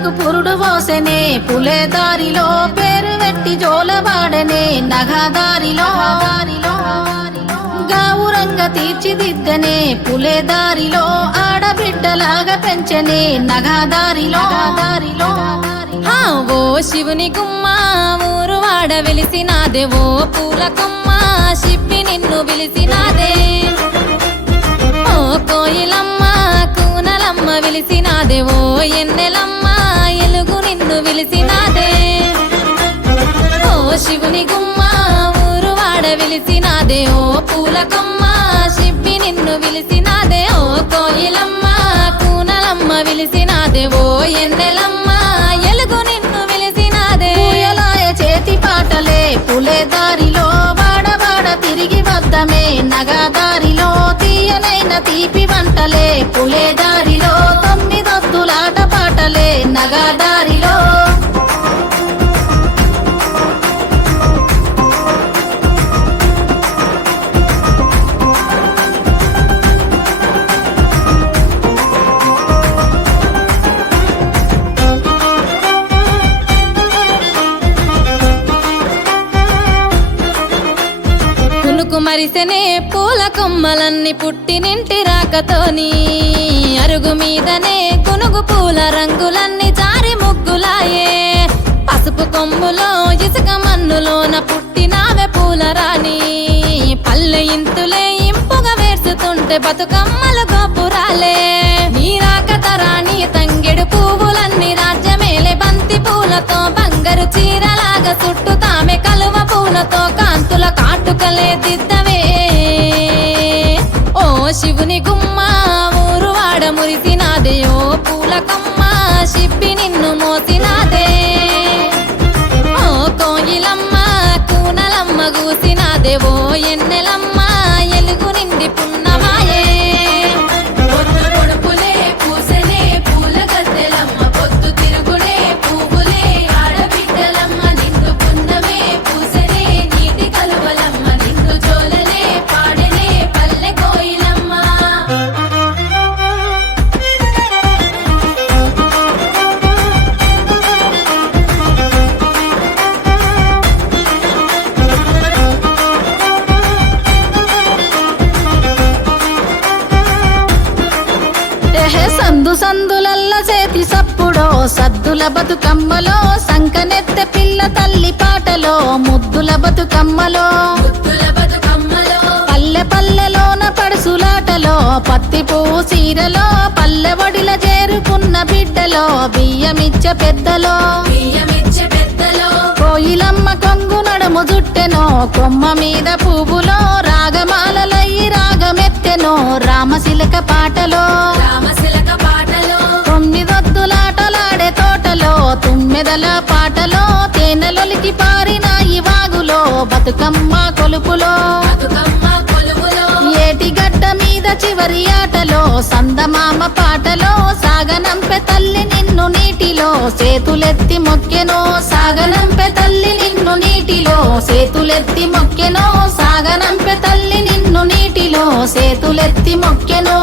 పిల్లకు పురుడు పోసెనే పులేదారిలో పేరు వెట్టి జోలవాడనే నగదారిలో గావురంగ తీర్చిదిద్దనే పులేదారిలో ఆడబిడ్డలాగా పెంచనే నగదారిలో ఓ శివుని గుమ్మ ఊరు వాడ వెలిసినాదే ఓ పూల కొమ్మ శిప్పి నిన్ను పిలిసినాదే ఓ కోయిలమ్మ కూనలమ్మ విలిసినాదే ఓ ఎన్నెలమ్మ ఎలుగు నిన్ను విలిసినాదే ఓ శివుని గుమ్మ ఊరు వాడ వెలిసినాదే ఓ పూల కొమ్మ శిప్పి నిన్ను విలిసినాదే ఓ కోయిలమ్మ కూనలమ్మ విలిసినాదే ఓ ఎన్నెలమ్మ ఎలుగు నిన్ను విలిసినాదే పూయలాయ చేతి పాటలే పులేదారిలో వాడవాడ తిరిగి వద్దమే నగదారిలో తీయనైన తీపి వంటలే పులేదారిలో తొమ్మిదొత్తులాట పాటలే నగదారిలో మరిసెనే పూల కొమ్మలన్నీ పుట్టినింటి రాకతోని అరుగు మీదనే గునుగు పూల రంగులన్నీ జారి ముగ్గులాయే పసుపు కొమ్ములో ఇసుక మన్నులోన పుట్టినావే పూల రాణి పల్లె ఇంతులే ఇంపుగా వేర్చుతుంటే బతుకమ్మలు గోపురాలే నీ రాకతరాణి తంగెడు పువ్వులన్నీ రాజ్యమేలే బంతి పూలతో బంగారు చీరలాగా చుట్టుతామె కలువ పూలతో కాంతుల కాటుకలే దిద్దవే ఓ శివుని గుమ్మ ఊరు వాడ మురిసినాదే ఓ పూల కొమ్మ శిప్పి నిన్ను మోసినాదే ఓ కోయిలమ్మ కూనలమ్మ గూసినాదే ఓ ఎన్నెలమ్మ ఎలుగు నిండి పున్నమాయే పొద్దు పొడుపులే పూసెనే పూల గద్దెలమ్మ పొద్దు తిరుగుడే పువ్వులే ఆడబిడ్డలమ్మ నిండు పున్నమే పూసెనే నీటి కలువలమ్మ నిండు జోలలే పాడెనే పల్లె కోయిలమ్మ సందు సందులల్ల చేతి సప్పుడో సద్దుల బతుకమ్మలో సంకనెత్తె పిల్ల తల్లి పాటలో ముద్దుల బతుకమ్మలో పల్లె పల్లెలోన పడుసులాటలో పత్తి పువ్వు సీరలో పల్లె వడిల చేరుకున్న బిడ్డలో బియ్యమిచ్చే పెద్దలో కోయిలమ్మ కొంగు నడుము జుట్టెనో కొమ్మ మీద పువ్వులో రాగమాలలయ్యి రాగమెత్తెనో రామశిలక పాటలో తొమ్మిదొద్దులాటలాడే తోటలో తుమ్మెదల పాటలో తేనెలొలికి పారినాయి వాగులో బతుకమ్మ కొలుపులో ఏటిగడ్డ మీద చివరి ఆటలో సందమామ పాటలో సాగనంపె తల్లి నిన్ను నీటిలో సేతులెత్తి మొక్కెనో సాగనంపె తల్లి నిన్ను నీటిలో సేతులెత్తి మొక్కెనో సాగనంపె తల్లి నిన్ను నీటిలో సేతులెత్తి మొక్కెనో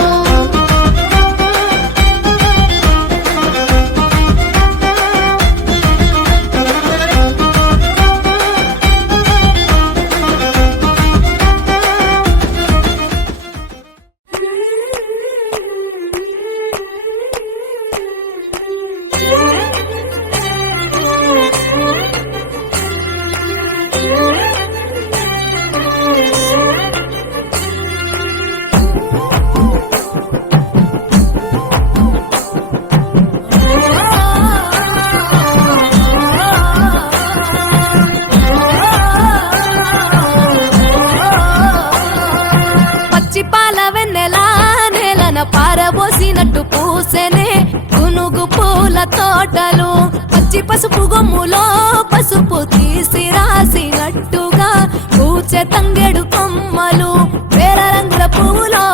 పారబోసినట్టు పూసెనే గునుగు పూల తోటలు పచ్చి పసుపు గొమ్ములో పసుపు తీసి రాసినట్టుగా పూచె తంగెడు కొమ్మలు వేర రంగుల పువ్వులో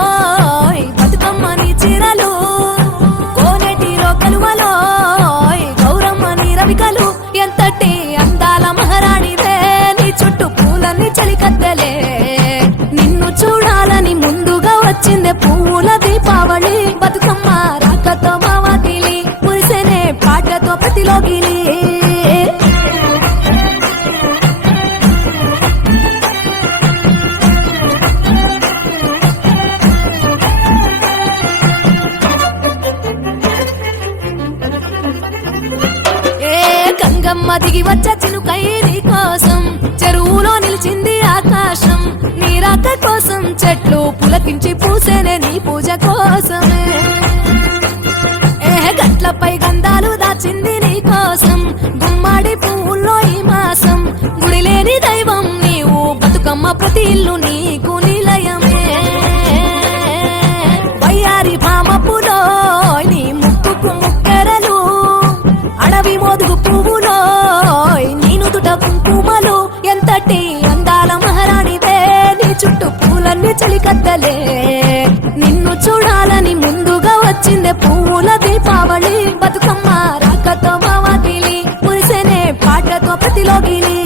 బతుకమ్మని చిరలు కోనేటిలో కలువలో గౌరమ్మని రవికలు ఎంతటి అందాల మహారాణివే నీ చుట్టూ పూలన్నీ చలికత్తెలే నిన్ను చూడాలని ముందుగా వచ్చిందే పూల దీపావళి బతుకమ్మ రాకతో మావాటిలి మురిసెనే పాటతో ప్రతిలోగిలి గంగమ్మ దిగి వచ్చ చినుకై నీ కోసం చెరువులో నిలిచింది ఆకాశం నీ రాక కోసం చెట్లు పులకించి పూసేనే నీ పూజ కోసమే గట్లపై గంధాలు దాచింది నీ కోసం గుమ్మాడి పువ్వుల్లో ఈ మాసం గుడిలేని దైవం నీవు బతుకమ్మ ప్రతి ఇల్లు నీకు నిలయమే వయ్యారి భామపులో నీ ముక్కుకు ముక్కెరలు అడవి మోదుగు పువ్వులో నీ నుదుట కుంకుమలు ఎంతటి అందాల మహారాణివే నీ చుట్టూ పూలన్నీ చలికత్తలే నిన్ను చూడాలని ముందుగా వచ్చిందే పువ్వుల దీపావళి బతుకమ్మ రాకతో మావాకిలి మురిసేనే పాటతో ప్రతిలోగిలి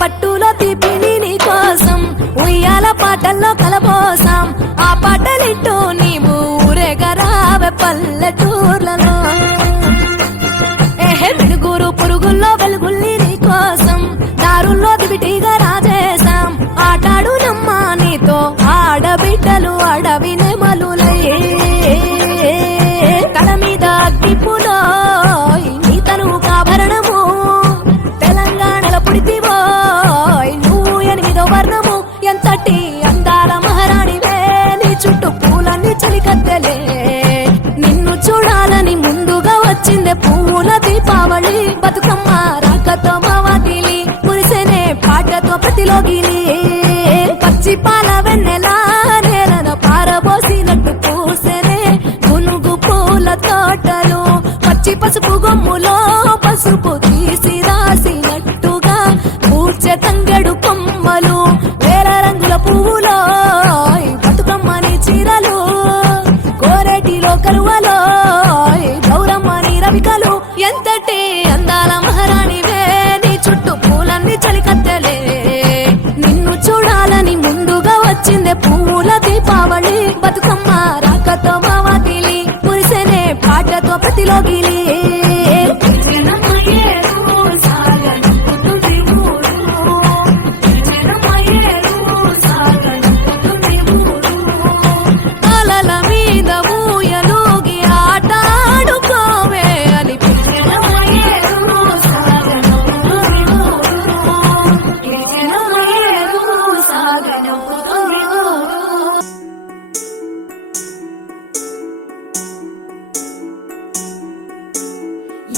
పట్టులో తీపిని నీ కోసం ఉయ్యాల పాటల్లో కలబోసాం ఆ పాటలిట్టు నీవు ఊరేగరావే పల్లెటూర్లలో వెలుగురు పురుగుల్లో వెలుగుల్ని నీ కోసం దారుల్లో దివిటిగా రాజేశాం ఆటాడు నమ్మ నీతో ఆడబిడ్డలు అడవి నెమలులై తల మీద అగ్గిపులో నీ తనువు కాభరణము తెలంగాణలో పుడితివో నువ్వు 8వ వర్ణము ఎంతటి అందాల మహారాణివే నీ చుట్టూ పూలన్నీ చలికత్తెలే నిన్ను చూడాలని ముందుగా వచ్చిందే పువ్వుల దీపావళి బతుకమ్మ రాకతో మావాకిలి మురిసేనే పాటతో ప్రతిలోగిలి పచ్చి పాల వెన్నెలా నేలను పారబోసినట్టు పూసేనే గునుగు పూల తోటలు పచ్చి పసుపు గొమ్ములో పసుపు తీసి రాసినట్టుగా పూర్చె తంగెడు కొమ్మలు వేల రంగుల పువ్వులో బతుకమ్మని చీరలు కోరేటిలో కరువలో గౌరమ్మని రవికలు ఎంతటి అందాల మహారాణివే నీ చుట్టూ పూలన్నీ చలికత్తెలే నిన్ను చూడాలని ముందుగా వచ్చిందే పువ్వుల దీపావళి బతుకమ్మ రాకతో మావాకిలి మురిసేనే పాటతో ప్రతిలోగిలి అలల మీద ఊయలూగి ఆటాడుకోవే అని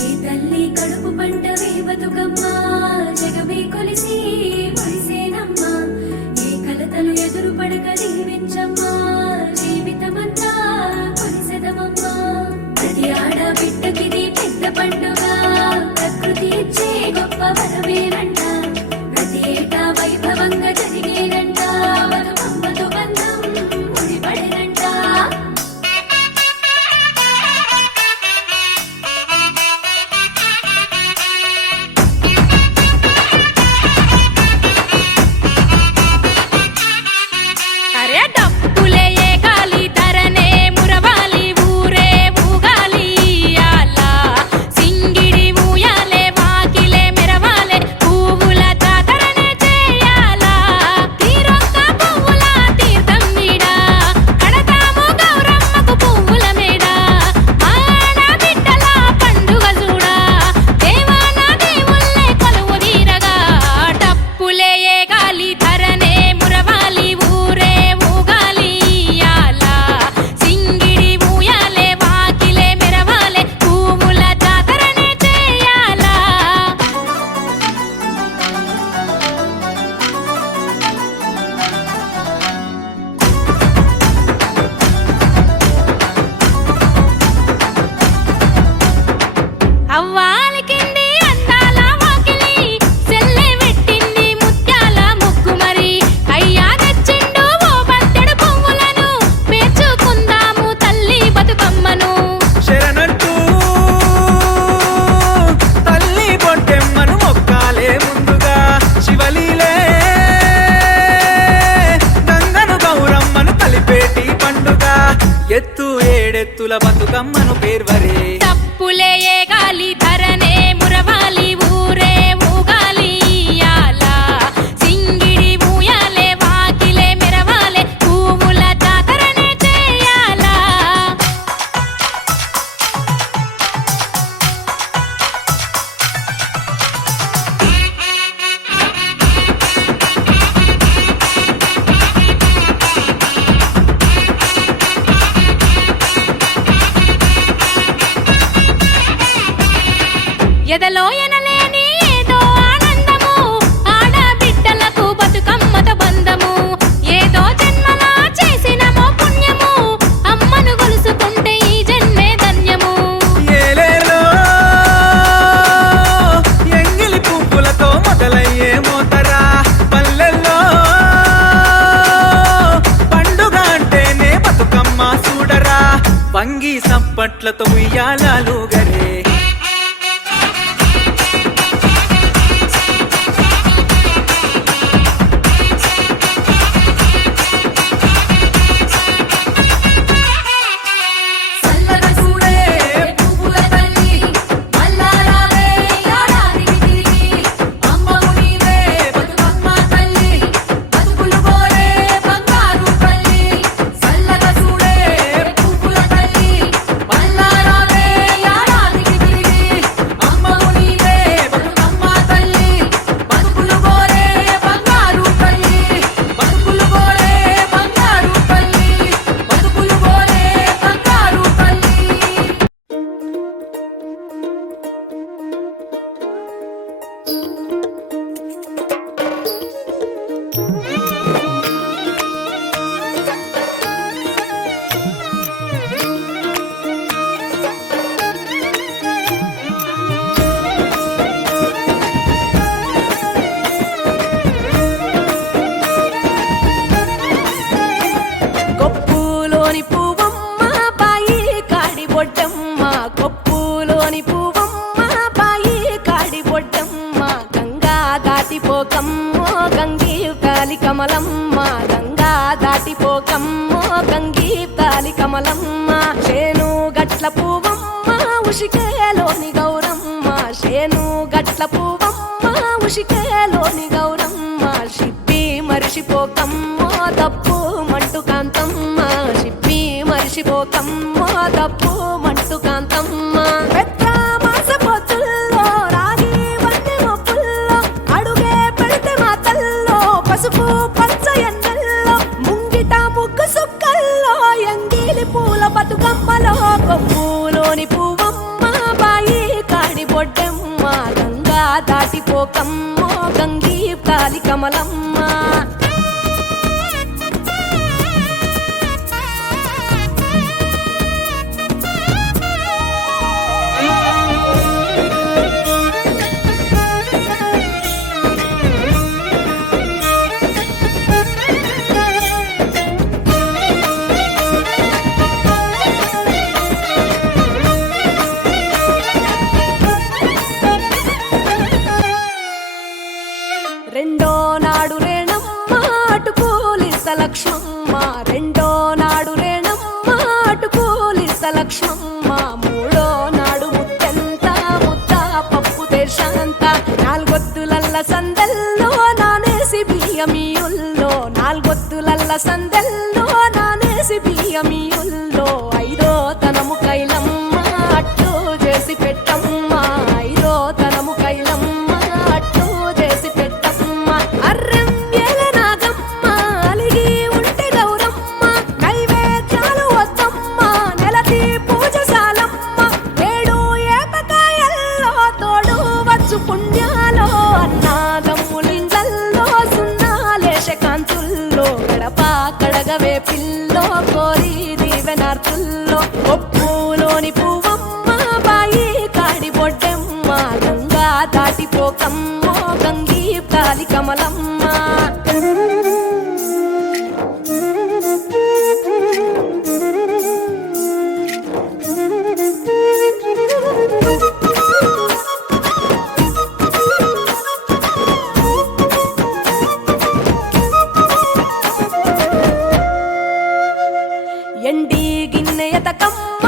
ఏ తల్లి కడుపు పంటవే బతుకమ్మ జగమే కొలిసి మురిసేనమ్మా ఏ కలతలు ఎదురు పడక దీవించమ్మా జీవితమంతా కొలిసెదమమ్మా ప్రతి ఆడబిడ్డకిది పెద్ద పండుగ ప్రకృతి ఇచ్చే గొప్ప వరమేనంట ప్రతి ఏటా వైభవంగా జరిగేనంట బతుకమ్మతో బంధం ముడిపడేనంట అరే డప్పులే ఏగాలి ధరనే మురవాలి ఊరే ఊగాలి ఇయ్యాల సింగిడి ఊయాలే వాకిలే మెరవాలే పువ్వు చేతుల బతుకమ్మను పేర్వరే తప్పులే గాలి ధరనే మురవాలి ఊరే ఊగాలి ఇయ్యాల సింగిడి ఊయాలే వాకిలే మెరవాలే పువ్వుల జాతరనే చేయాలా ఎదలో ఎనలేని ఏదో ఆనందము ఆడబిడ్డలకు బతుకమ్మతో బంధము ఏదో జన్మలా చేసినమో పుణ్యము అమ్మను గొలుసుకుంటే ఈ జన్మే ధన్యము ఏలేలో ఎంగిలి పువ్వులతో మొదలయ్యే మోతరా పల్లెల్లో పండుగ అంటేనే బతుకమ్మ చూడరా వంగి సప్పట్లతో ఉయ్యాలాలు గరే చల్లగా చూడే పువ్వుల తల్లి మల్లారావే యాడాదికి తిరిగి అమ్మవు నీవే బతుకమ్మ తల్లి బతుకులు కోరే బంగారు తల్లి చల్లగా చూడే పువ్వుల తల్లి మల్లారావే యాడాదికి తిరిగి అమ్మవు నీవే బతుకమ్మ తల్లి బతుకులు కోరే బంగారు తల్లి బతుకులు కోరే బంగారు తల్లి బతుకులు కోరే బంగారు తల్లి కొప్పులోని పువ్వమ్మ బాయి కాడి బొడ్డమ్మ కొప్పులోని పువ్వమ్మ బాయి కాడి బొడ్డమ్మ గంగా దాటిపోకమ్మో గంగీ కాలి కమలమ్మ గంగా దాటిపోకమ్మో గంగీ కాలి కమలమ్మ శేను గట్ల పువ్వమ్మ ఉషికేలోని గౌరమ్మ శేను గట్ల పువ్వమ్మ ఉషికేలోని గౌరమ్మ షిప్పి మరిషిపోకమ్మో తప్పు మంటు కాంతమ్మ షిప్పి మరిషిపోకమ్మో తప్పు మంటు కాంతమ్మ పెద్ద మాస పొత్తుల్లో రాగి వంటి మొప్పుల్లో అడుగే పెడితే మాతల్లో పసుపు పచ్చ ఎండల్లో ముంగిట ముగ్గు సుక్కల్లో ఎంగిలి పూల బతుకమ్మలో కొమ్ములోని పువ్వమ్మ బాయి కాడి బొడ్డమ్మ గంగా దాటిపోకమ్మో గంగీ కాలి కమలమ్మ రెండో నాడు రేణమ్మ అటుకూలిస లక్ష్మమ్మ రెండో నాడు రేణమ్మ అటుకూలిస లక్ష్మమ్మ మూడో నాడు ముత్తెంత ముద్ద పప్పు దేశంత నాలుగొత్తులల్ల సందెల్లో నానేసి బియ్యమియుల్లో నాలుగొత్తులల్ల సందెల్లో నానేసి బియ్యమియుల్లో ఐదో తనము కైలమ్మ అట్టు చేసి పెట్టమ్మ ఐదో తనము కైలమ్మ అట్టు చేసి పెట్టమ్మ అర్రం ఏల నాగమ్మ అలిగి ఉంటే గౌరమ్మ నైవేద్యాలు వద్దమ్మ నెలతి పూజశాలమ్మ ఏడు ఏపకాయల్లో తోడు వచ్చు పుణ్యాలో అన్నాదమ్ములిండ్లల్లో సున్నాలేశ కాంతుల్లో గడప కడగవే పిల్లో కోరి దీవెనార్తుల్లో ఒప్పులోని పువ్వమ్మ బాయి కాడి బొడ్డమ్మ గంగా దాటిపోకమ్మో గంగీ కాలి కమలమ్మ ఎండి గిన్నె ఎతకమ్మ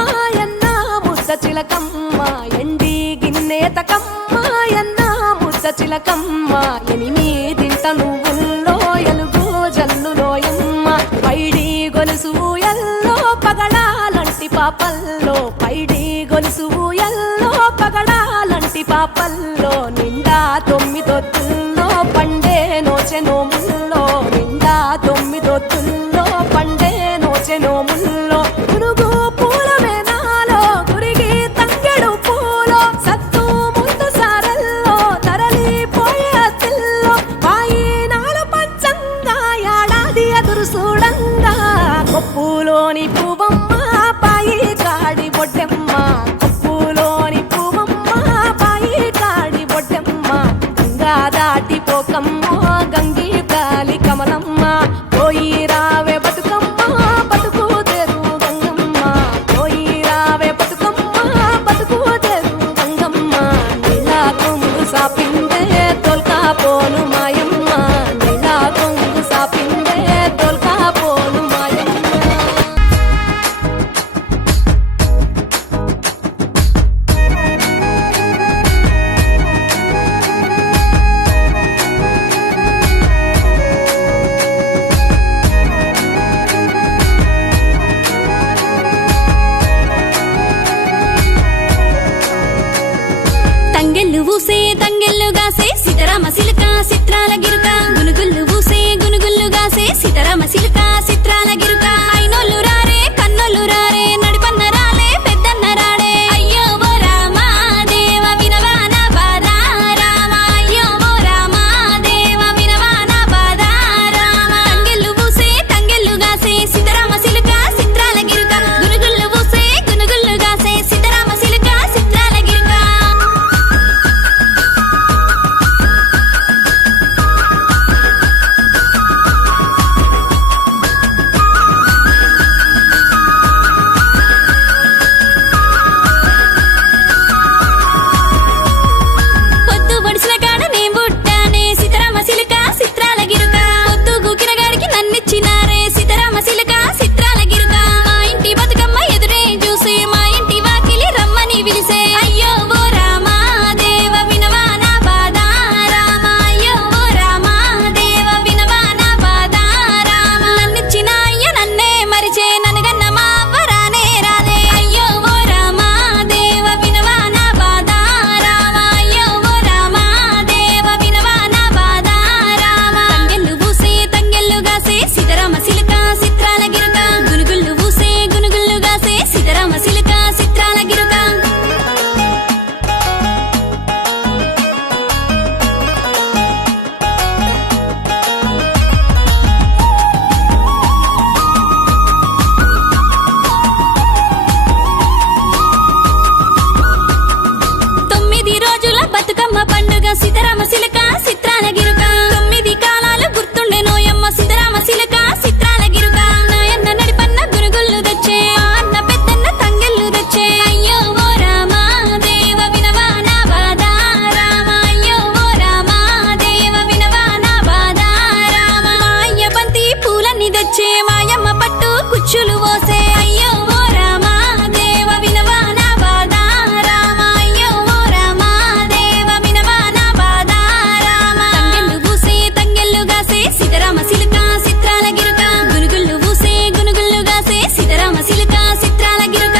చిలకమ్మ ఎనిమిదింట నువ్వుల్లో ఎలుగు జల్లులోయమ్మ పైడి గొలుసు ఎల్లో పగడాలంటి పాపల్లో పైడి గొలుసు ఎల్లో పగడాలంటి పాపల్లో నిండా తొమ్మిదొత్తుల్లో పండే నోచె నోముల్లో నిండా తొమ్మిదొత్తుల్లో పండే నోచె నోముల్లో గునుగు పూల మేనాలో గురిగి తంగెడు పూలో సత్తు ముందు సారల్లో తరలిపోయే అత్తిల్లో పాయినాలు పంచంగా ఏడాది ఎదురు చూడంగా కొప్పులోని పువ్వమ్మ పాయి కాడి బొడ్డెమ్మ కొప్పులోని పువ్వమ్మ పాయి కాడి బొడ్డెమ్మ గంగా దాటిపోకమ్మ గంగి గాలి కమలమ్మ పోయి రావే బతుకమ్మ బతుకు తెరు గంగమ్మ పోయి రావే బతుకమ్మ బతుకు తెరు గంగమ్మ నీలా కొంగు సాపిందే తొల్కా పోను మాయమ్మ నీలా కొంగు సాపిందే తొల్కా పోను మాయమ్మ. తంగెళ్ళు ఊసే తంగెళ్ళు గాసే సీతారామ సిలుక చిత్రాల గిరుక గునుగుళ్ళు ఊసే గునుగుళ్ళు గాసే సీతారామ సిలుక చిత్రాల గిరుక అయినోళ్ళు రారే కన్నోళ్ళు రారే నడిపన్న రాలే పెద్దన్న రాడే అయ్యో ఓ రామా దేవ వినవాన బాధ రామ అయ్యో ఓ రామా దేవ వినవాన బాధ రామ తంగెళ్ళు ఊసే తంగెళ్ళు గాసే సీతారామ సిలుక చిత్రాల గిరుక గునుగుళ్ళు ఊసే గునుగుళ్ళు గాసే సీతారామ సిలుక చిత్రాల గిరుక. పొద్దు పొడిచిన కాడ నే బుట్టానే సీతారామ సిలుక చిత్రాల గిరుక పొద్దు గూకిన గాడికి నన్నిచ్చినారే సీతారామ సిలుక చిత్రాల గిరుక మా ఇంటి బతుకమ్మ ఎదురే చూసే మా ఇంటి వాకిలి రమ్మని పిలిసే అయ్యో ఓ రామా దేవ వినవాన బాధ రామ అయ్యో ఓ రామా దేవ వినవాన బాధ రామ నన్నిచ్చిన అయ్య నన్నే మరిచే ననగన్న మా వరానే రాదే అయ్యో ఓ రామా దేవ వినవాన బాధ రామ అయ్యో ఓ రామా దేవ వినవాన బాధ రామ తంగెళ్ళు ఊసే తంగెళ్ళు గాసే సీతారామ సిలుక చిత్రాల గిరుక గునుగుళ్ళు ఊసే గునుగుళ్ళు గాసే సీతారామ సిలుక చిత్రాల గిరుక. తొమ్మిది రోజుల బతుకమ్మ పండుగ సీతారామ సిలుక చిత్రాల గిరుక 9 కాలాలు గుర్తుండే నోయమ్మ సీతారామ సిలుక చిత్రాల గిరుక నాయన్న నడిపన్న గునుగుళ్ళు తెచ్చే మా అన్న పెద్దన్న తంగెళ్ళు తెచ్చే అయ్యో ఓ రామా దేవ వినవాన బాధ రామ అయ్యో ఓ రామా దేవ వినవాన బాధ రామ మాయ బంతి పూలన్నీ తెచ్చే మాయమ్మ పట్టు కుచ్చులు పోసే అయ్యో ఓ రామా దేవ వినవాన బాధ రామ అయ్యో ఓ రామా దేవ వినవాన బాధ రామ తంగెళ్ళు ఊసే తంగెళ్ళు గాసే సీతారామ సిలుక చిత్రాల గిరుక గునుగుళ్ళు ఊసే గునుగుళ్ళు గాసే సీతారామ సిలుక చిత్రాల గిరుక.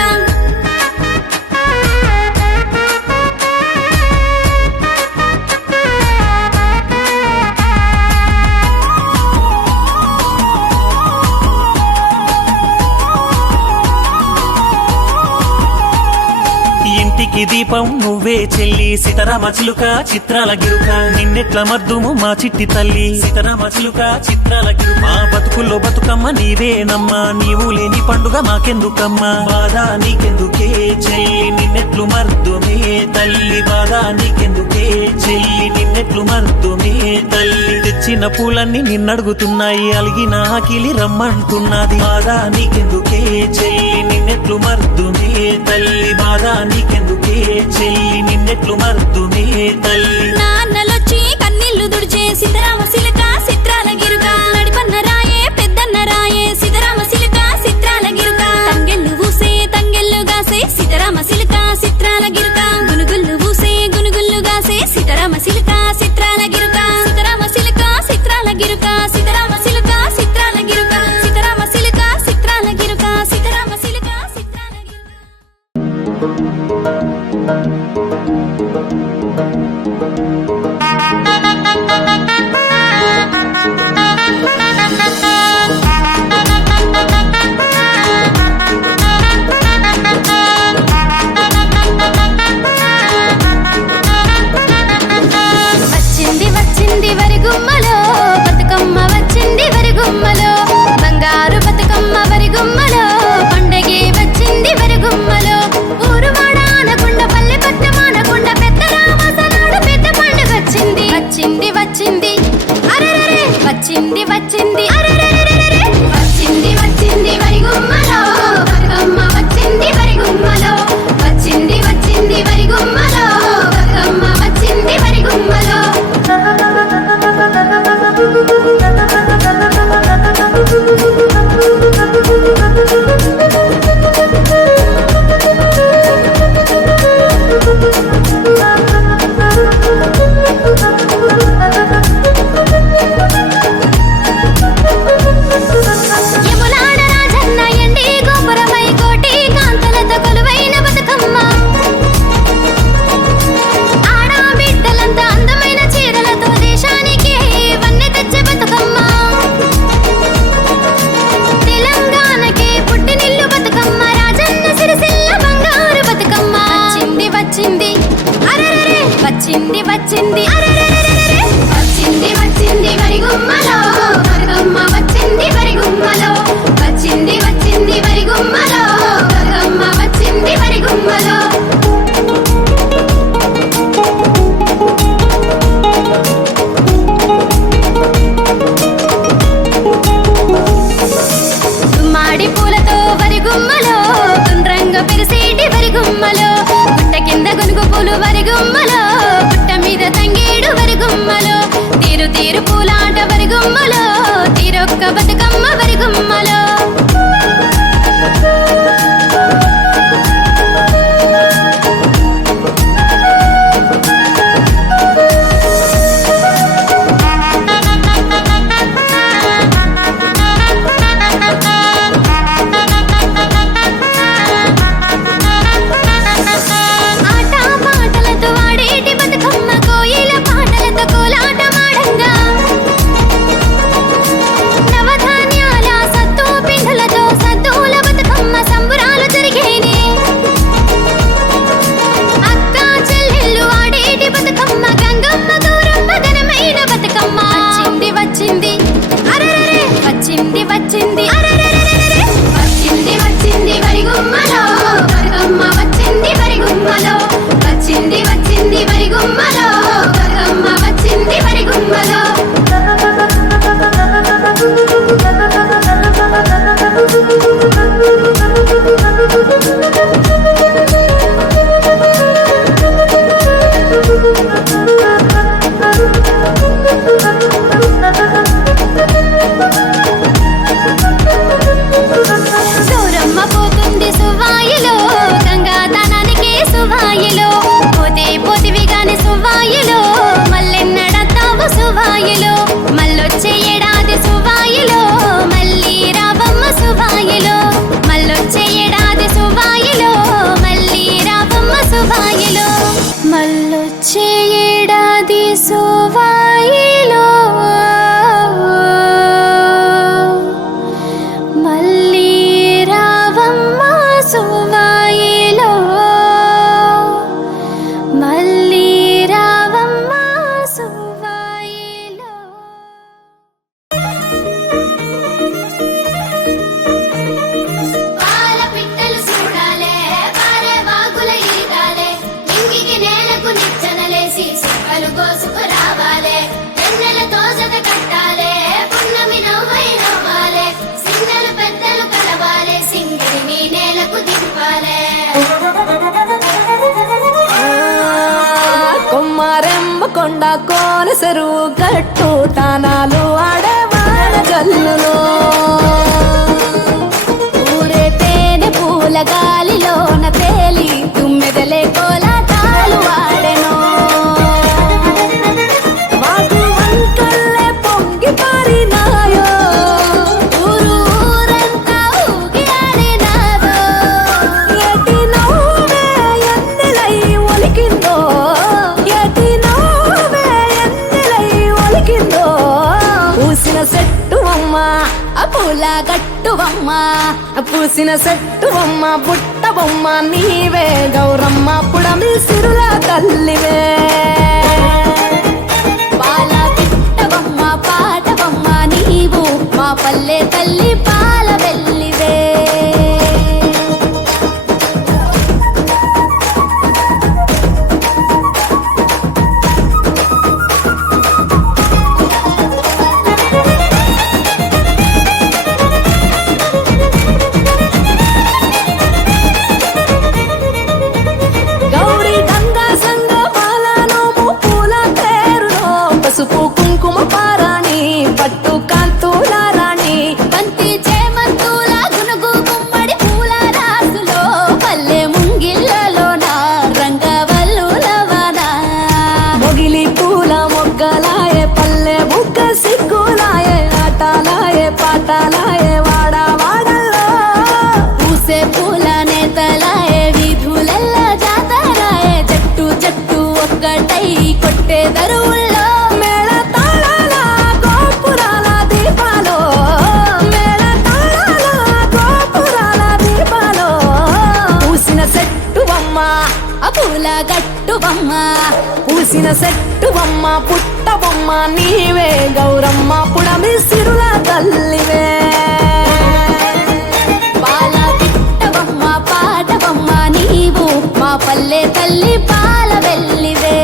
ఇంటికి దీపం నువ్వే చెల్లి సీతారామ చిలుక చిత్రాల గిరుక నిన్నెట్ల మద్దుము మా చిట్టి తల్లి సీతారామ చిలుక చిత్రాల గిరుక మా బతుకుల్లో బతుకమ్మ నీవేనమ్మా నీవు లేని పండుగ మాకెందుకమ్మా బాధ నీకెందుకే చెల్లి నిన్నెట్లు మర్దుమే తల్లి బాధ నీకెందుకే చెల్లి నిన్నెట్లు మర్దుమే తల్లి తెచ్చిన పూలన్నీ నిన్నడుగుతున్నాయి అలిగిన ఆకిలి రమ్మంటున్నది బాధ నీకెందుకే చెల్లి నిన్నెట్లు మర్దుమే తల్లి బాధ నీకెందుకే చెల్లి నిన్నెట్లు మర్దుమే తల్లి నాన్నలొచ్చి కన్నీళ్లు దుడిచే సీతారామ సిలుక చిత్రాల గిరుక నడిపన్న రాయే పెద్దన్న రాయే సీతారామ సిలుక చిత్రాల గిరుక తంగెళ్ళు ఊసే తంగెళ్ళు గాసే సీతారామ సిలుక చిత్రాల గిరుక గునుగుళ్ళు ఊసే గునుగుళ్ళు గాసే సీతారామ సిలుక కొండ కోన చెరువు గట్టు తానాలు ఆడేవాడ జల్లులో ఊరే తేనె పూల గాలిలోన తేలి తుమ్మెదలే కోలాటాలు ఆడెను మాకు వంకల్లే పొంగి పారినాయో ఊరు ఊరంతా ఊగి ఆడినాదో ఎటి నవ్వే ఎన్నెలై ఒలికిందో ఎటి నవ్వే ఎన్నెలై ఒలికిందో పూసిన చెట్టు అమ్మ ఆ పూల గట్టువమ్మ పూసిన చెట్టు బొమ్మ పుట్ట బొమ్మ నీవే గౌరమ్మ పుడమి సిరుల తల్లివే పాల పిట్టవమ్మ పాటవమ్మ నీవు మా పల్లె తల్లి పాల వెల్లివే గౌరీ గంగా సంగ పాలనోము పూల తేరులో పసుపు కుంకుమ పారాణి పట్టు కాంతుల రాణి బంతి చేమంతుల గునుగు గుమ్మడి పూల రాసులో పల్లె ముంగిళ్ళలోన రంగవల్లులవన మొగిలి పూల మొగ్గలాయే పల్లె బుగ్గ సిగ్గులాయే ఆటలాయే పాటలాయే వాడ వాడల్లో పూసే పూల నేతలాయే వీధులెల్ల జాతరాయే జట్టు జట్టు ఒక్కటై కొట్టే దరువుల్లో మేళ తాళాల గోపురాల దీపాలో మేళ తాళాల గోపురాల దీపాలో పూసిన చెట్టు బొమ్మ ఆ పూల గట్టువమ్మ పూసిన చెట్టు బొమ్మ పుట్ట బొమ్మ నీవే గౌరమ్మ పుడమి సిరుల తల్లివే పాల పిట్టవమ్మ పాటవమ్మ నీవు మా పల్లె తల్లి పాల వెల్లివే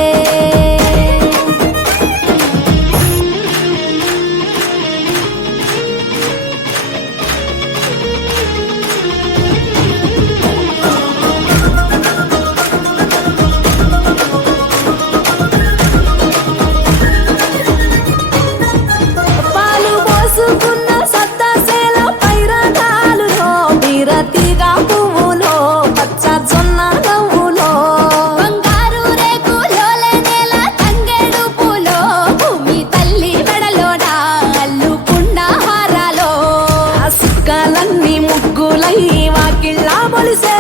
పాలు పోసుకున్న సద్దసేల పైరగాలులో బీరతిగా పువ్వులో పచ్చ జొన్న నవ్వులో బంగారు రేకులోలే నేల తంగేడు పూలో భూమి తల్లి మెడలోన అల్లుకున్న హారాలో ఆ సుక్కలన్నీ ముగ్గులై వాకిళ్ళ మొలిసే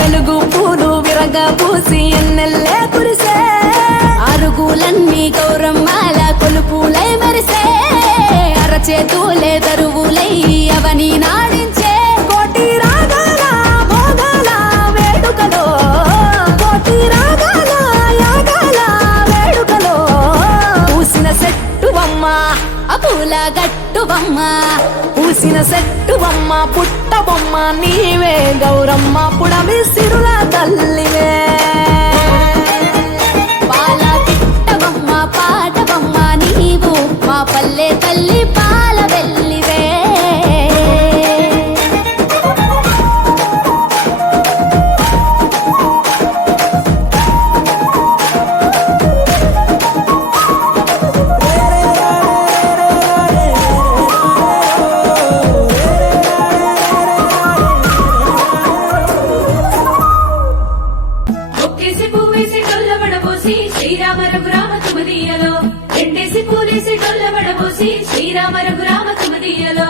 వెలుగు పూలు విరగ పూసి ఎన్నెల్లే కురిసే అరుగులన్నీ గౌరమ్మాల కొలుపులై మెరిసే అరచేతులే దరువులై అవని నాడించే కోటి రాగాల భోగాల వేడుకలో కోటి రాగాల యాగాల వేడుకలో పూసిన చెట్టు బొమ్మ ఆ పూల గట్టువమ్మ పూసిన చెట్టు బొమ్మ పుట్ట బొమ్మ నీవే గౌరమ్మ పుడమి సిరుల తల్లివే పాల పిట్టవమ్మ పాటవమ్మ నీవు మా పల్లె తల్లి పాల వెల్లివే ఒక్కేసి పువ్వేసి డొల్లబడబోసి శ్రీరామ రఘురామ తుమదీయలో రెండేసి పూలేసి డొల్లబడబోసి శ్రీరామ రఘురామ తుమదీయలో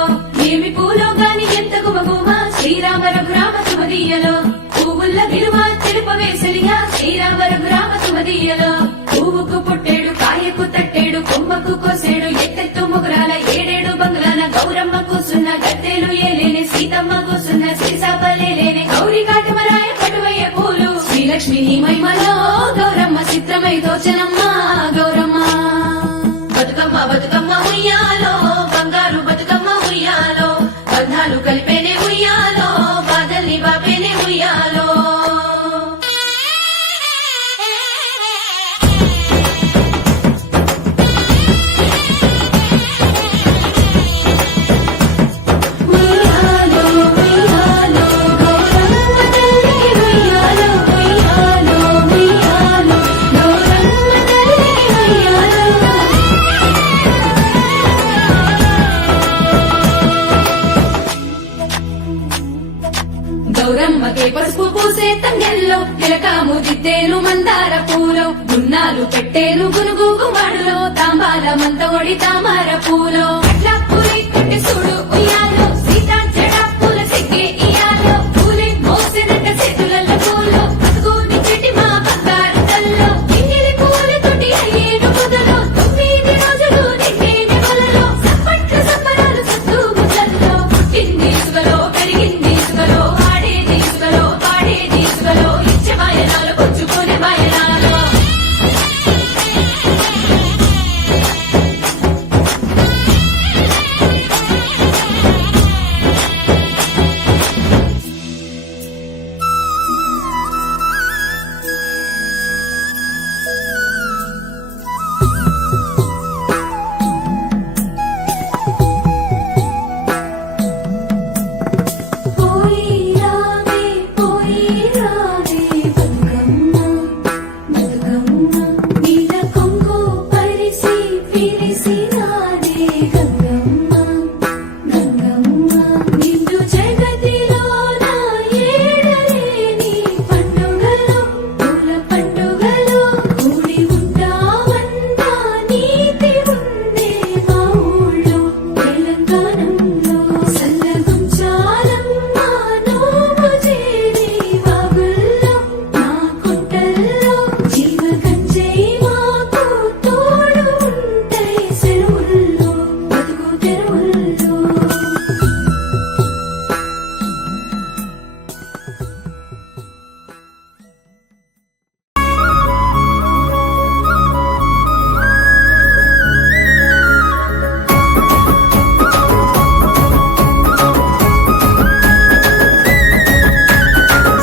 ఏమి పూలో గాని ఎంత గుమగుమ శ్రీరామ రఘురామ తుమదీయలో పువ్వుల్ల విలువ తెలుపవేసలిగా శ్రీరామ రఘురామ తుమదీయలో పువ్వుకు పుట్టేడు కాయకు తట్టేడు కొమ్మకు కోసేడు ఎత్తెత్తు ముగురాల ఏడేడు బంగ్లాల గౌరమ్మ కూసున్న గద్దెలు ఏలేని సీతమ్మ కూసున్న సిరిసాపలేని గౌరీ కాటమరాయ కటువయ్య పూలు శ్రీలక్ష్మి నీ మహిమలో గౌరమ్మ చిత్రమై దోచనమ్మ గౌరమ్మ బతుకమ్మ బతుకమ్మ ఉయ్యాలో బంగారు బతుకమ్మ ఉయ్యాలో బంధాలు కలిపేనే ఉయ్యాలో బాధల్ని బాపేనే ఉయ్యాలో ఉయ్యాలో ఉయ్యాలో గౌరమ్మ తల్లికి ఉయ్యాలో ఉయ్యాలో ఉయ్యాలో గౌరమ్మ తల్లికి పెట్టేను మందార పూలో గున్నాలు పెట్టేను గునుగు గుమాడులో తాంబాలమంత ఒడి తామర పూలో అట్లా పూరి కట్టి చూడు ఉయ్యాలో సీతా జడ పూల సిగ్గే ఇయాలో పూలే మోసినట్ట చేతులలో పూలో బతుకుని చెట్టి మా బంగారు తల్లో ఎంగిలి పూలతోటి అయ్యేను పొదలో 9 రోజులు నిండేని పొలలో సప్పట్లు సప్పరాలు సత్తు ముద్దల్లో పుట్టింది ఇసుకలో పెరిగింది ఇసుకలో ఆడేది ఇసుకలో పాడేది ఇసుకలో ఇచ్చే బాయనాలు పుచ్చుకునే బాయనాలు పోయి రావే బతుకమ్మ బతుకమ్మ నీల కొంగు పరిసి పిలిసినాదే గంగమ్మ గంగమ్మ నిండు జగతిలోన ఏడలేని పండుగలు పూల పండుగలు కూడి ఉంటామన్నా నీతి ఉందే మా ఊళ్ళో తెలంగాణంలో సల్లగుంచాలమ్మ నోము చేరి వాగుల్లో మా కుంటల్లో జీవ కంచై మాకు తోడు ఉంటాయి చెరువుల్లో బతుకు తెరువుల్లో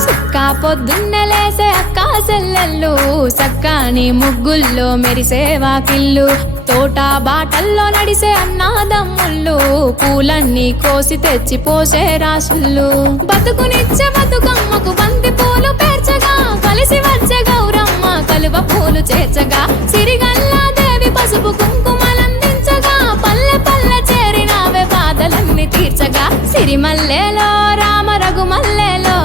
సుక్క పొద్దున్న లేసే అక్క సెల్లెళ్ళు సక్కాని ముగ్గుల్లో మెరిసే వాకిళ్ళు తోట బాటల్లో నడిసే అన్నాదమ్ముళ్ళు పూలన్నీ కోసి తెచ్చి పోసే రాసుళ్ళు బతుకునిచ్చే బతుకమ్మకు బంతి పూలు పేర్చగా కలిసి వచ్చే గౌరమ్మ కలువ పూలు చేర్చగా సిరిగల్లా దేవి పసుపు కుంకుమలందించగా పల్లె పల్లె చేరినావే బాధలన్నీ తీర్చగా సిరిమల్లెలో రామ రఘుమల్లెలో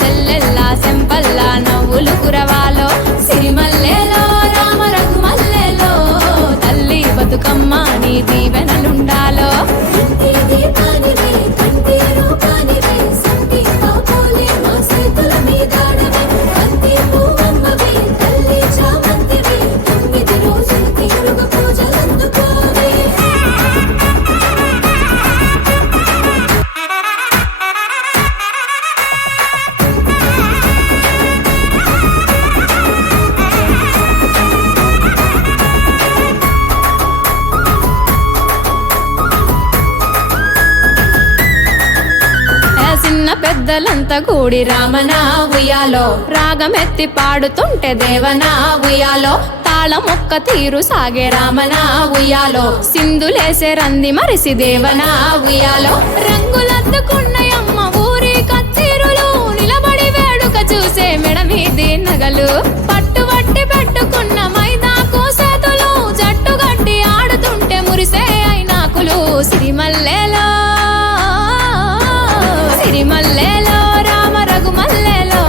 సెల్లెల్లా సెంపల్లా నవ్వులు కురవాలో సిరిమల్లెలో రామ రఘుమల్లెలో తల్లి బతుకమ్మ నీ దీవెనలుండాలో చిన్న పెద్దలంతా కూడి రామనా ఉయ్యాలో రాగమెత్తి పాడుతుంటే దేవనా ఉయ్యాలో తాళమొక్క తీరు సాగే రామనా ఉయ్యాలో సింధులేసే రంది మరిసి దేవనా ఉయ్యాలో రంగులద్దుకున్నయమ్మ ఊరి కత్తీరులు నిలబడి వేడుక చూసే మెడ మీది నగలు పట్టుబట్టి పెట్టుకున్న మైదాకు సేతులు జట్టు గట్టి ఆడుతుంటే మురిసే అయినాకులు సిరిమల్లెలో సిరిమల్లెలో రామ రఘుమల్లెలో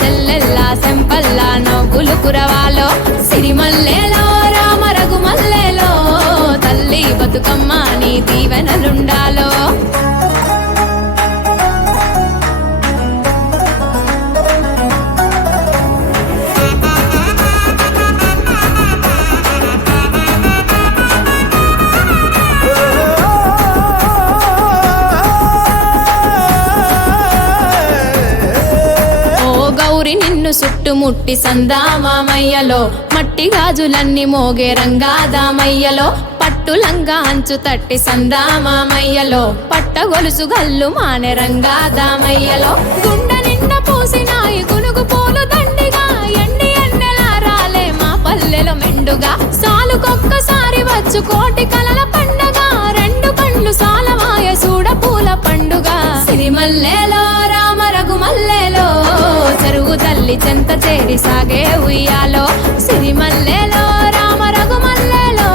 సెల్లెల్లా సెంపల్లా నవ్వులు కురవాలో సిరిమల్లెలో రామ రఘుమల్లెలో తల్లి బతుకమ్మ నీ దీవెనలుండాలో నిన్ను చుట్టుముట్టి సందామామయ్యలో మట్టి గాజులన్నీ మోగే రంగాదామయ్యలో పట్టులంగా అంచు తట్టి సందామామయ్యలో పట్ట గొలుసు గల్లు మానె రంగాదామయ్యలో గుండె నిండా పూసినాయి గునుగు పూలు దండిగా ఎండి ఎన్నెలా రాలే మా పల్లెలో మెండుగా సాలుకొక్కసారి వచ్చు కోటి కలల పండగ రెండు కళ్ళు సాలవాయ చూడ పూల పండుగ సిరిమల్లెలో రామ రఘుమల్లెలో చెరువు తల్లి చెంత చేరి సాగే ఉయ్యాలో సిరిమల్లెలో రామ రఘుమల్లెలో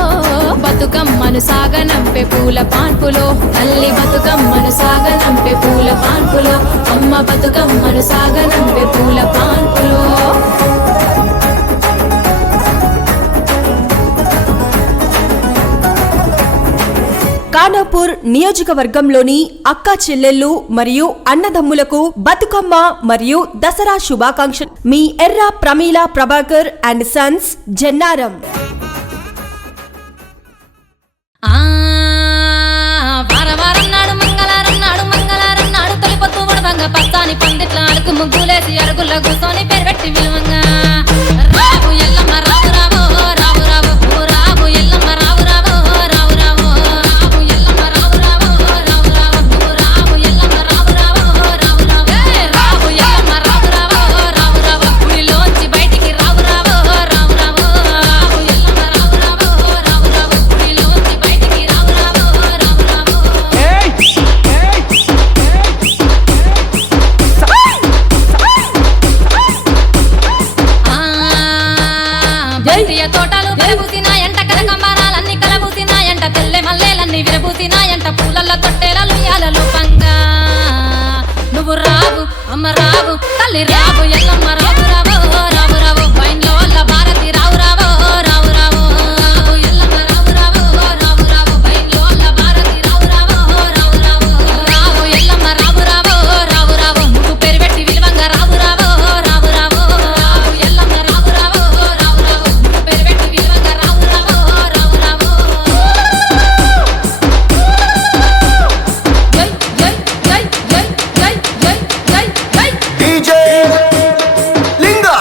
బతుకమ్మను బతుకమ్మను సాగనంపే పూల పాన్పులో తల్లి బతుకమ్మను సాగనంపే పూల పాన్పులో అమ్మ బతుకమ్మను సాగనంపే పూల పాన్పులో ఖానాపూర్ నియోజకవర్గంలోని అక్క చెల్లెళ్ళు మరియు అన్నదమ్ములకు బతుకమ్మ మరియు దసరా శుభాకాంక్షలు. మీ ఎర్ర ప్రమీల ప్రభాకర్ అండ్ సన్స్, జన్నారం. వారం నాడు మంగళవారం నాడు తొలి పొత్తు ఉడవంగా పచ్చాని పందిట్ల అడుగు ముగ్గులేసి అరుగుల్ల కూర్చొని పెరబెట్టి విలువంగా రావు ఎల్లమ్మ రావు రావు రావు రావు రావు ఎల్లమ్మ రావు రావు రావు రావు రావు ఎల్లమ్మ రావు రావు రావు రావు రావు ఎల్లమ్మ రావు రావు రావు రావు రావు ఎల్లమ్మ రావు రావు రావు రావు గుడిలోంచి బయటికి రావు రావు రావు రావు రావు ఎల్లమ్మ రావు రావు రావు రావు గుడిలోంచి బయటికి రావు రావు రావు రావు బంతియ తోటలు విరబూసినాయంట, కనకంబరాలన్నీ కలబూసినాయంట, తెల్లె మల్లెలన్నీ విరబూసినాయంట, పూలల్ల తొట్టెలలు యాలలు పంగా నువ్వు రావు అమ్మ రావు తల్లి రావు ఎల్లమ్మ రావు రావు రావు రావు వైన్లో వల్ల భారతి రావు రావు రావు రావు రావు ఎల్లమ్మ రావు రావు రావు రావు వైన్లో వల్ల భారతి రావు రావు రావు రావు రావు ఎల్లమ్మ రావు రావు రావు రావు నువ్వు పెరిబెట్టి విలువంగా రావు రావు రావు రావు రావు ఎల్లమ్మ రావు రావు రావు రావు నువ్వు పెరిబెట్టి విలువంగా రావు రావు రావు రావు జై జై జై జై జై జై జై డీజే లింగా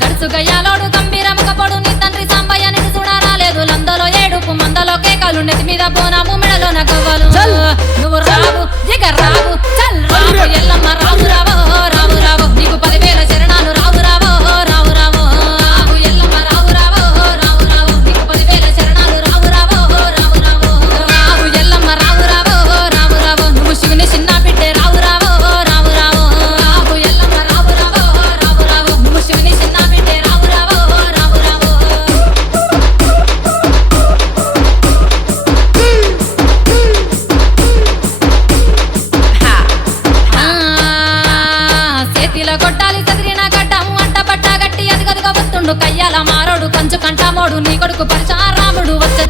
గడుసు గయ్యాలోడు గంభీరముఖ పొడు నీ తండ్రి సాంబయ్య నిన్ను చూడరాలేదు, లందలో ఏడుపు మందలో కేకలు నెత్తి మీద బోనాము మెడలో నగవలు నువ్వు రావు ఇక రావు చల్ రావు ఎల్లమ్మ రావు రావు రావు రావు నీకు 10,000 శరణాలు రావు రావు రావు రావు రావు ఎల్లమ్మ రావు రావు రావు రావు నీకు 10,000 శరణాలు రావు రావు రావు రావు రావు ఎల్లమ్మ రావు రావు రావు రావు నువ్వు శివుని చిన్న బిడ్డే రావు రావు రావు రావు రావు ఎల్లమ్మ రావు రావు రావు రావు నువ్వు శివుని చిన్న బిడ్డే రావు రావు రావు రావు చేతిలో కొట్టాలి చదిరిన గడ్డము అంట పట్ట గట్టి అదిగదిగా వస్తుండు కయ్యాల మారోడు కంచు కంటామోడు నీ కొడుకు పరశురాముడు వచ్చే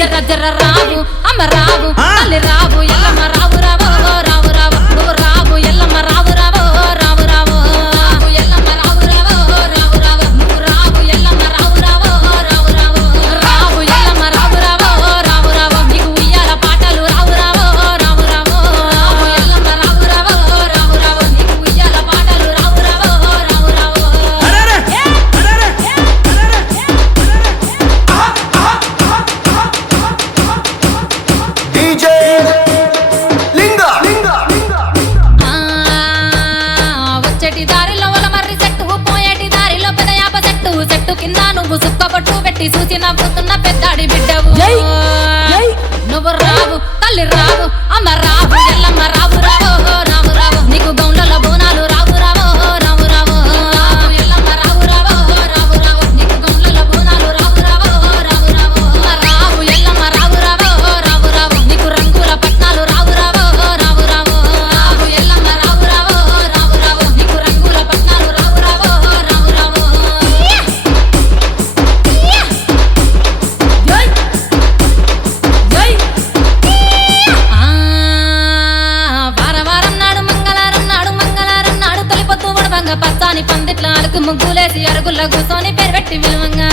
జర్ర జర్ర రావు అమ్మ రావు తల్లి రావు ఎల్లమ్మ రావు రావు రావు రావు నువ్వు రావు ఎల్లమ్మ రావు రావు రావు రావు రావు ఎల్లమ్మ రావు రావు రావు రావు నువ్వు రావు ఎల్లమ్మ రావు రావు రావు రావు రావు ఎల్లమ్మ రావు రావు రావు రావు నీకు ఉయ్యాల పాటలు రావు రావు రావు రావు రావు ఎల్లమ్మ రావు రావు రావు రావు నీకు ఉయ్యాల పాటలు రావు రావు రావు రావు డీజే లింగా వచ్చేటి దారిలో మర్రి చెట్టు, పోయేటి దారిలో పెదయాప చెట్టు, చెట్టు కింద నువ్వు సుక్కబొట్టు పెట్టి చూసి నవ్వుతున్న పెద్దాడి బిడ్డవు నువ్వు రావు తల్లి రావు అమ్మ రావు ఎల్లమ్మ రావు రావు రావు రావు నీకు గౌండ్లలో బోనాలు రావు రావు రావు రావు రావు ఎల్లమ్మ రావు రావు రావు రావు నీకు గౌండ్లలో బోనాలు రావు రావు రావు రావు రావు ఎల్లమ్మ రావు రావు రావు రావు నీకు రంగుల పట్నాలు రావు రావు రావు రావు రావు ఎల్లమ్మ రావు రావు రావు రావు నీకు రంగుల పట్నాలు రావు రావు రావు రావు జై జై వారం నాడు మంగళవారం నాడు తొలి పొత్తు ఉడవంగా పచ్చాని పందిట్ల అడుగు ముగ్గులేసి అరుగుల్ల కూర్చొని పెరబెట్టి విలువంగా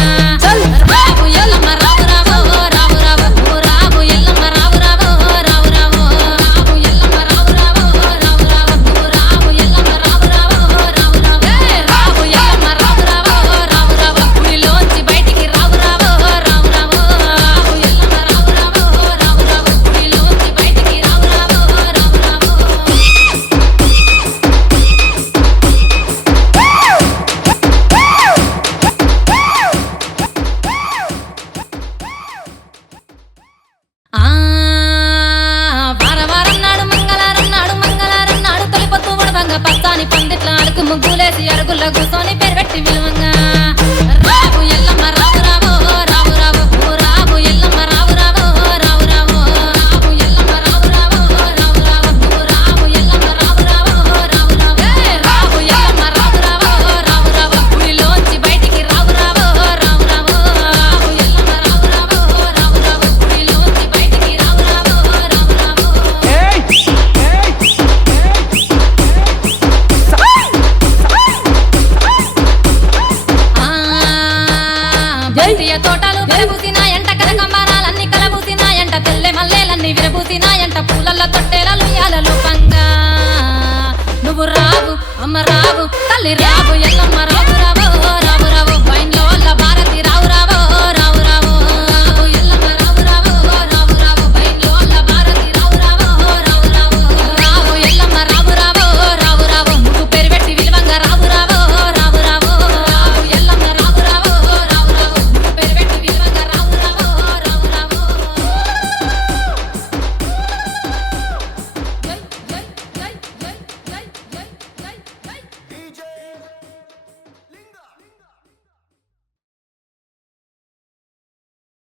రావు ఎల్లమ్మ రావు రావు రావు రావు రావు ఎల్లమ్మ రావు రావు రావు రావు రావు ఎల్లమ్మ రావు రావు రావు రావు రావు ఎల్లమ్మ రావు రావు రావు రావు రావు ఎల్లమ్మ రావు రావు రావు రావు గుడిలోంచి బయటికి రావు రావు రావు రావు రావు ఎల్లమ్మ రావు రావు రావు రావు గుడిలోంచి బయటికి రావు రావు రావు రావు వారం నాడు మంగళవారం నాడు తొలి పొత్తు ఉడవంగా పచ్చాని పందిట్ల అడుగు ముగ్గులేసి అరుగుల్ల కూర్చొని పెరబెట్టి విలువంగా రావు ఎల్లమ్మ రావు బంతియ తోటలు విరబూసినాయంట కనకంబరాలన్నీ కలబూసినాయంట తెల్లె మల్లెలన్నీ విరబూసినాయంట పూలల్ల తొట్టెలలు యాలలు పంగా నువ్వు రావు అమ్మ రావు తల్లి రావు ఎల్లమ్మ రావు